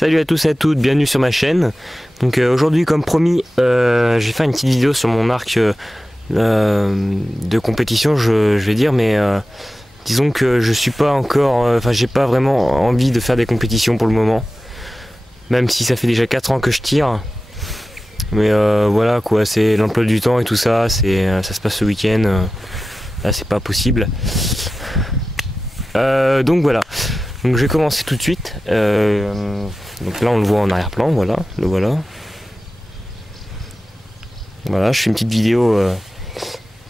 Salut à tous et à toutes, bienvenue sur ma chaîne. Donc aujourd'hui, comme promis, je vais faire une petite vidéo sur mon arc de compétition, je vais dire, mais disons que je suis pas encore, j'ai pas vraiment envie de faire des compétitions pour le moment, même si ça fait déjà 4 ans que je tire. Mais voilà quoi, c'est l'emploi du temps et tout ça, ça se passe ce week-end, là c'est pas possible. Donc voilà. Donc je vais commencer tout de suite. Donc là on le voit en arrière-plan, voilà, le voilà. Voilà, je fais une petite vidéo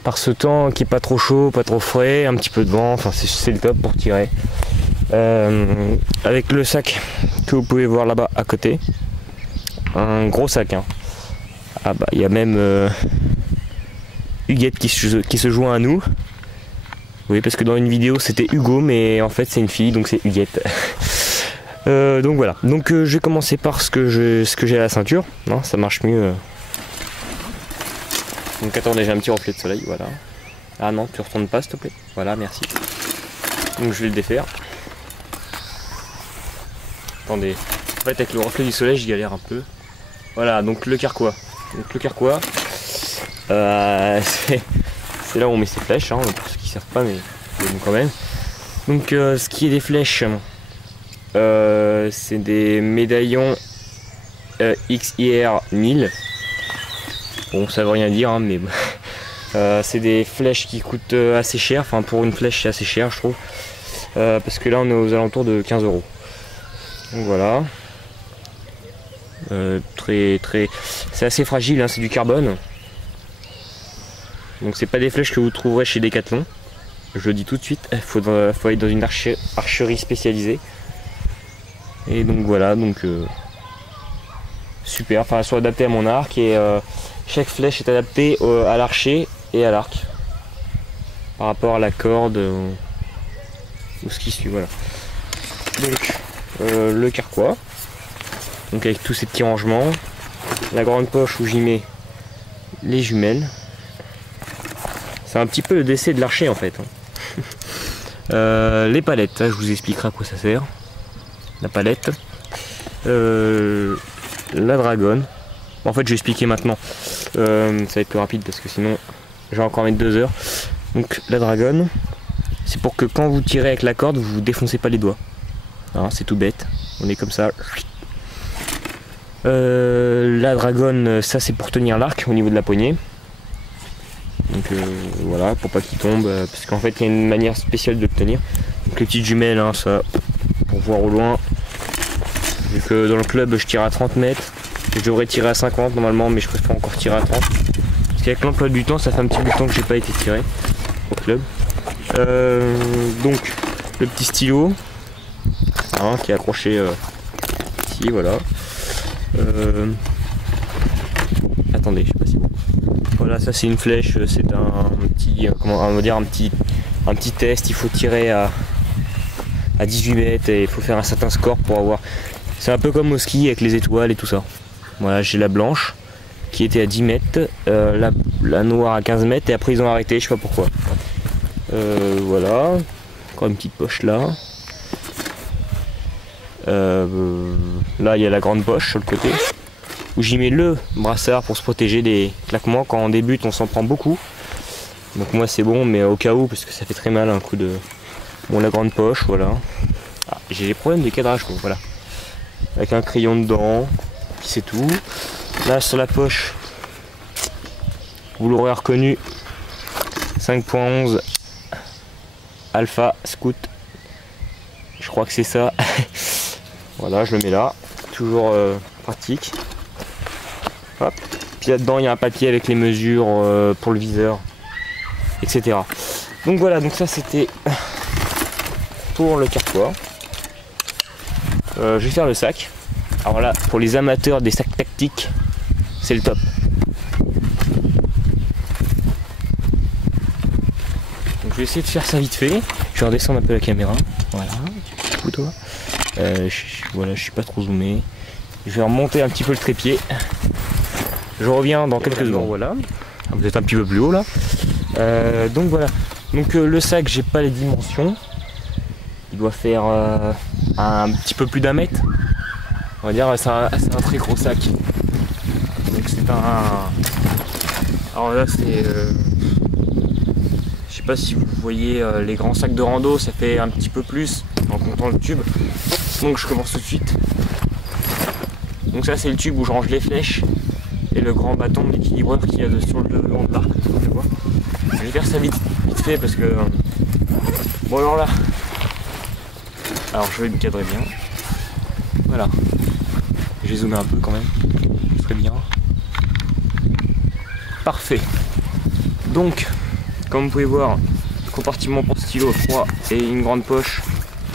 par ce temps qui est pas trop chaud, pas trop frais, un petit peu de vent, enfin c'est le top pour tirer. Avec le sac que vous pouvez voir là-bas à côté. Un gros sac, hein. Ah bah il y a même Huguette qui se joint à nous. Oui, parce que dans une vidéo c'était Hugo, mais en fait c'est une fille, donc c'est Huguette. Donc voilà, donc je vais commencer par ce que j'ai à la ceinture, non, ça marche mieux. Donc attendez, j'ai un petit reflet de soleil, voilà. Ah non, tu retournes pas s'il te plaît, voilà, merci. Donc je vais le défaire. Attendez, en fait avec le reflet du soleil je galère un peu. Voilà, donc le carquois. Donc le carquois, c'est là où on met ses flèches, hein, pour ceux qui ne savent pas, mais bon, quand même. Donc ce qui est des flèches, c'est des médaillons XIR 1000. Bon, ça veut rien dire, hein, mais c'est des flèches qui coûtent assez cher. Enfin, pour une flèche, c'est assez cher, je trouve. Parce que là, on est aux alentours de 15 €. Donc voilà. C'est assez fragile, hein, c'est du carbone. Donc c'est pas des flèches que vous trouverez chez Decathlon. Je le dis tout de suite, il faut aller dans une archerie spécialisée. Et donc voilà, donc super, enfin elles sont adaptées à mon arc et chaque flèche est adaptée à l'archer et à l'arc. Par rapport à la corde ou ce qui suit, voilà. Donc le carquois. Donc avec tous ces petits rangements. La grande poche où j'y mets les jumelles. C'est un petit peu le décès de l'archer en fait. Les palettes, là je vous expliquerai à quoi ça sert. La palette. La dragonne. En fait je vais expliquer maintenant. Ça va être plus rapide parce que sinon je vais encore mettre 2 heures. Donc la dragonne, c'est pour que quand vous tirez avec la corde, vous ne défoncez pas les doigts. C'est tout bête. On est comme ça. La dragonne, ça c'est pour tenir l'arc au niveau de la poignée. Donc voilà, pour pas qu'il tombe, parce qu'en fait il y a une manière spéciale de le tenir. Donc les petites jumelles, hein, ça pour voir au loin. Vu que dans le club je tire à 30 mètres, je devrais tirer à 50 normalement, mais je préfère encore tirer à 30. Parce qu'avec l'emploi du temps, ça fait un petit bout de temps que j'ai pas été tiré au club. Donc le petit stylo, hein, qui est accroché ici, voilà. Attendez, je sais pas si bon. Voilà, ça c'est une flèche, c'est un petit, comment on va dire, un petit test. Il faut tirer à 18 mètres et il faut faire un certain score pour avoir. C'est un peu comme au ski avec les étoiles et tout ça. Voilà, j'ai la blanche qui était à 10 mètres, la noire à 15 mètres et après ils ont arrêté, je sais pas pourquoi. Voilà, encore une petite poche là. Là il y a la grande poche sur le côté où j'y mets le brassard pour se protéger des claquements. Quand on débute on s'en prend beaucoup, donc moi c'est bon, mais au cas où, parce que ça fait très mal un coup de... Bon, la grande poche, voilà. J'ai des problèmes de cadrage, quoi, voilà. Avec un crayon dedans, puis c'est tout. Là sur la poche, vous l'aurez reconnu, 5.11 Alpha Scout, je crois que c'est ça. Voilà, je le mets là, toujours pratique. Hop. Puis là-dedans, il y a un papier avec les mesures pour le viseur, etc. Donc voilà, donc ça c'était pour le carquois. Je vais faire le sac. Alors là, pour les amateurs des sacs tactiques, c'est le top. Donc je vais essayer de faire ça vite fait. Je vais redescendre un peu la caméra. Voilà, toi. Voilà, je suis pas trop zoomé. Je vais remonter un petit peu le trépied. Je reviens dans quelques secondes. Voilà. Vous êtes un petit peu plus haut là. Donc voilà. Donc le sac, j'ai pas les dimensions. 1 m. Il doit faire un petit peu plus d'1 m. 1 m. 1 m 50. Donc je vais essayer de faire ça vite fait. Je vais redescendre un peu la caméra. Voilà. Je vais remonter un petit peu le trépied. Je reviens dans quelques secondes. Donc le sac, j'ai pas les dimensions. Il doit faire un petit peu plus d'1 m. 1 m. On va dire c'est un très gros sac. Donc c'est un... Alors là c'est... Je sais pas si vous voyez les grands sacs de rando, ça fait un petit peu plus en comptant le tube. Donc je commence tout de suite. Donc ça c'est le tube où je range les flèches et le grand bâton d'équilibreur qu'il y a sur le devant de l'arc. Je vais faire ça vite fait parce que... Bon alors là... Alors je vais me cadrer bien. Voilà. J'ai zoomé un peu quand même. Ce serait bien. Parfait. Donc, comme vous pouvez voir, compartiment pour stylo 3 et une grande poche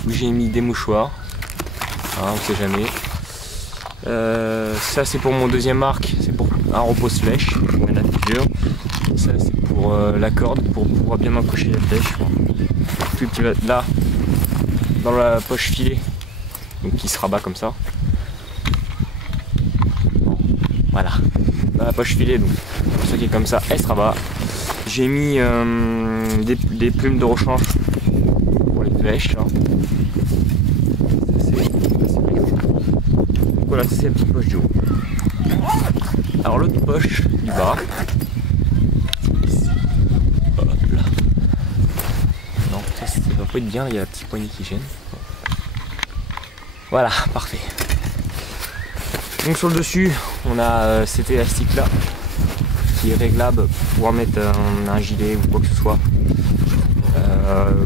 où j'ai mis des mouchoirs. Hein, on sait jamais. Ça c'est pour mon deuxième arc, c'est pour un repose-flèche. Il y en a plusieurs. Ça c'est pour la corde, pour pouvoir bien accrocher la flèche. Tout qui va là, dans la poche filet, donc qui se rabat comme ça. Voilà, dans la poche filet, donc ce qui est comme ça, elle se rabat. J'ai mis des plumes de rechange pour les flèches. Là. Voilà, c'est la petite poche du haut. Alors l'autre poche du bas. Ici. Hop là. Non, ça va pas être bien, il y a la petite poignée qui gêne. Voilà, parfait. Donc sur le dessus, on a cet élastique là qui est réglable pour pouvoir mettre un gilet ou quoi que ce soit.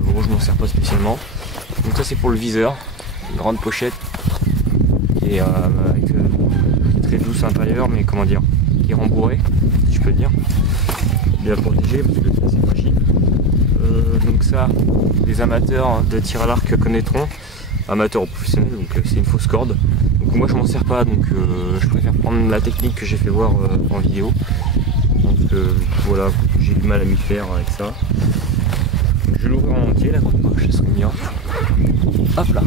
Bon, je m'en sers pas spécialement. Donc ça c'est pour le viseur, une grande pochette qui est avec très douce à l'intérieur, mais comment dire, qui est rembourrée, si je peux dire, bien protégé parce que c'est assez fragile. Donc ça, les amateurs de tir à l'arc connaîtront, amateurs ou professionnels, donc c'est une fausse corde. Donc moi je m'en sers pas, donc je préfère prendre la technique que j'ai fait voir en vidéo. Donc voilà, j'ai du mal à m'y faire avec ça. Donc, je vais l'ouvrir en entier, la grande poche, ça serait bien. Hop là.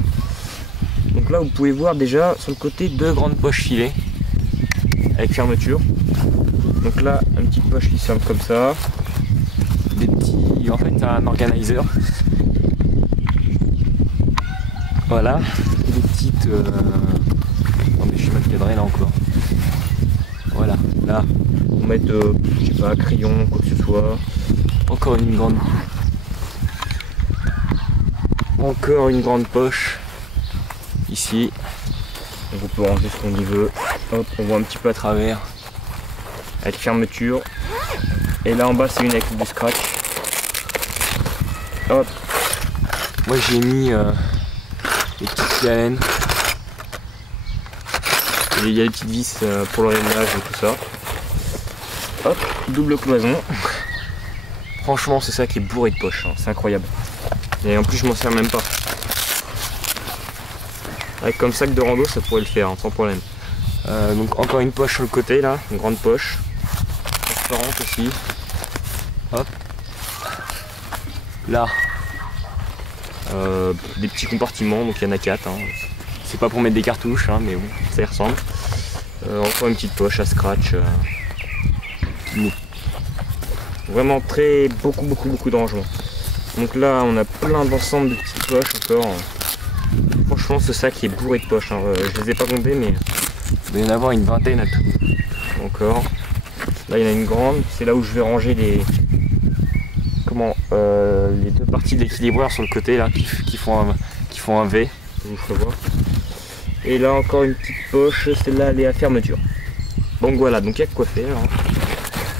Donc là vous pouvez voir déjà sur le côté deux grandes poches filées avec fermeture. Donc là une petite poche qui ferme comme ça. Des petits, en fait un organizer. Voilà. Des petites. Attendez, je suis mal cadré là encore. Voilà, là on met je sais pas, crayon, quoi que ce soit. Encore une grande. Encore une grande poche. Ici. Donc on peut ranger ce qu'on y veut. Hop, on voit un petit peu à travers. Avec fermeture. Et là en bas c'est une avec du scratch. Hop. Moi j'ai mis les petites pialènes. Il y a les petites vis pour le réglage et tout ça. Hop, double cloison. Franchement c'est ça qui est bourré de poches, hein. C'est incroyable. Et en plus je m'en sers même pas. Avec comme sac de rando ça pourrait le faire, hein, sans problème. Donc encore une poche sur le côté là, une grande poche. Transparente aussi. Hop. Là. Des petits compartiments, donc il y en a 4. Hein. C'est pas pour mettre des cartouches, hein, mais bon, ça y ressemble. Encore une petite poche à scratch. Vraiment beaucoup de rangement. Donc là on a plein d'ensemble de petites poches encore. Franchement ce sac est bourré de poches, hein. Je les ai pas comptées mais il doit y en avoir une vingtaine à tout. Encore. Là il y en a une grande, c'est là où je vais ranger les deux parties de l'équilibreur sur le côté là qui font un V. Je vous ferai voir. Et là encore une petite poche, celle-là elle est à fermeture. Donc voilà, donc il y a de quoi faire. Hein.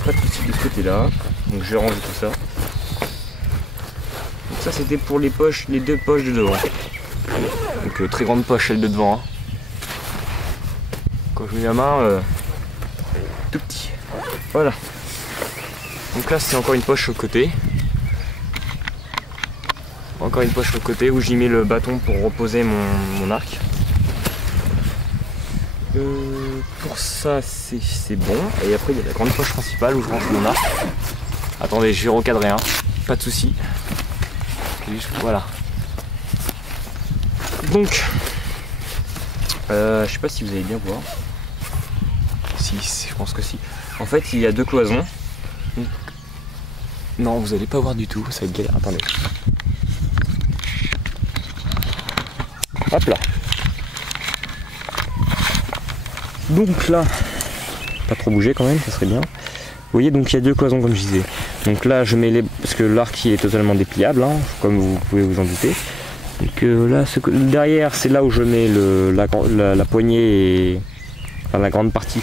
Pas de soucis de ce côté là. Donc je vais ranger tout ça. Donc ça c'était pour les poches, les deux poches de devant. Donc très grande poche celle de devant. Hein. Quand je mets la main, tout petit. Voilà. Donc là c'est encore une poche sur le côté. Encore une poche sur le côté où j'y mets le bâton pour reposer mon arc. Pour ça c'est bon. Et après il y a la grande poche principale où je range mon arc. Attendez, je vais recadrer, hein. Pas de soucis. Voilà. Donc, je sais pas si vous allez bien voir. Si, je pense que si. En fait, il y a deux cloisons. Non, vous allez pas voir du tout, ça va être galère. Attendez. Hop là. Donc là, pas trop bouger quand même, ça serait bien. Vous voyez, donc il y a deux cloisons comme je disais. Donc là je mets les... parce que l'arc est totalement dépliable, hein, comme vous pouvez vous en douter. Donc là, derrière c'est là où je mets la poignée et enfin, la grande partie.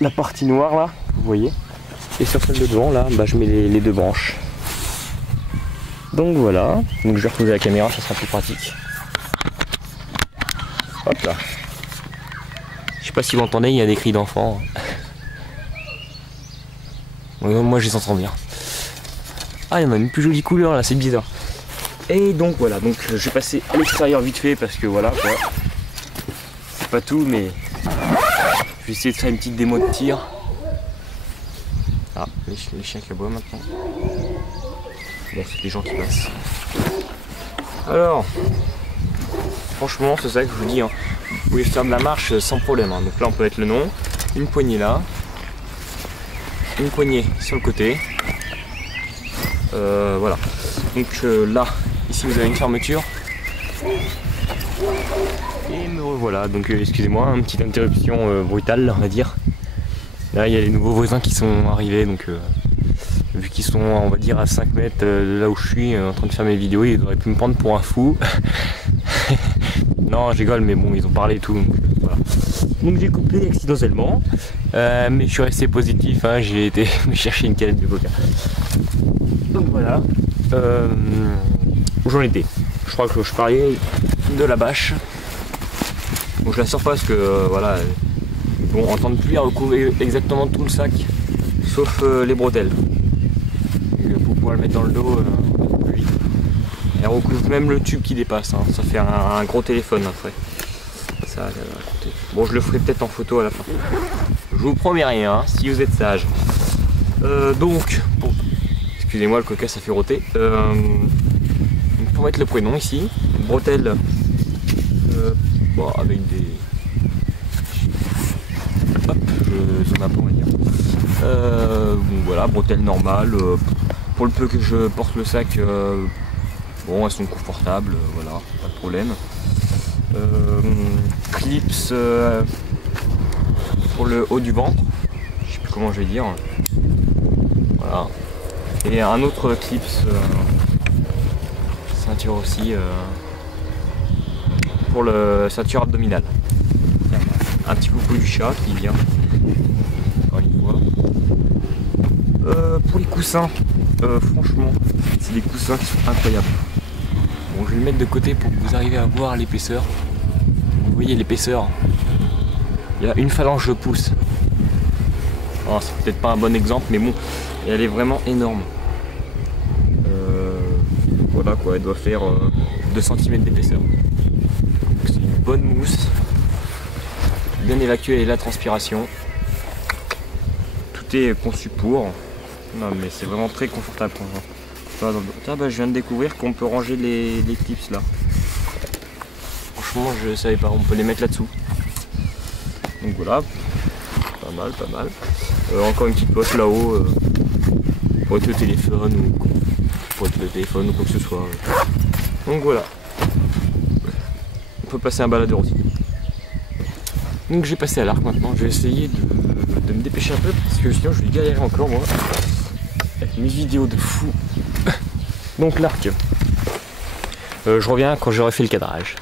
La partie noire là, vous voyez. Et sur celle de devant là, bah, je mets les deux branches. Donc voilà, donc je vais reposer la caméra, ça sera plus pratique. Hop là. Je sais pas si vous entendez, il y a des cris d'enfants. Moi je les entends bien. Ah, il y en a une plus jolie couleur là, c'est bizarre. Et donc voilà, donc je vais passer à l'extérieur vite fait parce que voilà quoi. C'est pas tout, mais je vais essayer de faire une petite démo de tir. Ah, les chiens qui aboient maintenant. Bon, c'est des gens qui passent. Alors, franchement, c'est ça que je vous dis, hein. Vous pouvez faire de la marche sans problème, hein. Donc là, on peut mettre le nom, une poignée là, une poignée sur le côté. Voilà. Donc là, ici, vous avez une fermeture. Et me revoilà. Donc, excusez-moi, une petite interruption brutale, on va dire. Là, il y a les nouveaux voisins qui sont arrivés, donc vu qu'ils sont, on va dire, à 5 mètres de là où je suis, en train de faire mes vidéos, ils auraient pu me prendre pour un fou. Non, je rigole, mais bon, ils ont parlé et tout, donc voilà. Donc j'ai coupé accidentellement, mais je suis resté positif, hein, j'ai été me chercher une canette de coca. Donc voilà, où j'en étais. Je crois que je parlais de la bâche. Bon, je la sors pas parce que, voilà, bon, on tente plus à recouvrir exactement tout le sac, sauf les bretelles. Pour pouvoir le mettre dans le dos plus vite. Elle recouvre même le tube qui dépasse, hein. Ça fait un gros téléphone après. Ça, bon, je le ferai peut-être en photo à la fin. Je vous promets rien, hein, si vous êtes sage. Donc, bon, excusez-moi, le coca ça fait roter. Pour mettre le prénom ici, une bretelle bon, avec des... Hop, je zone un peu, on va dire. Bon, voilà, bretelle normale. Pour le peu que je porte le sac, bon, elles sont confortables, voilà, pas de problème. Clips pour le haut du ventre, je sais plus comment je vais dire. Voilà. Et un autre clips, ceinture aussi, pour le ceinture abdominale. Un petit coucou du chat qui vient. Encore une fois. Pour les coussins, franchement, c'est des coussins qui sont incroyables. Bon, je vais le mettre de côté pour que vous arriviez à voir l'épaisseur. Vous voyez l'épaisseur. Il y a une phalange de pouce. Alors, c'est peut-être pas un bon exemple, mais bon, elle est vraiment énorme. Voilà quoi, elle doit faire 2 cm d'épaisseur. C'est une bonne mousse. Bien évacuer la transpiration. Tout est conçu pour. Non mais c'est vraiment très confortable. Ah bah, je viens de découvrir qu'on peut ranger les clips là. Franchement je savais pas, on peut les mettre là-dessous. Donc voilà, pas mal, pas mal. Encore une petite poche là-haut pour être le téléphone ou quoi que ce soit. Donc voilà. On peut passer un baladeur aussi. Donc j'ai passé à l'arc maintenant, je vais essayer de me dépêcher un peu parce que sinon je vais galérer encore moi. Avec mes vidéos de fou. Donc l'arc. Je reviens quand j'aurai fait le cadrage.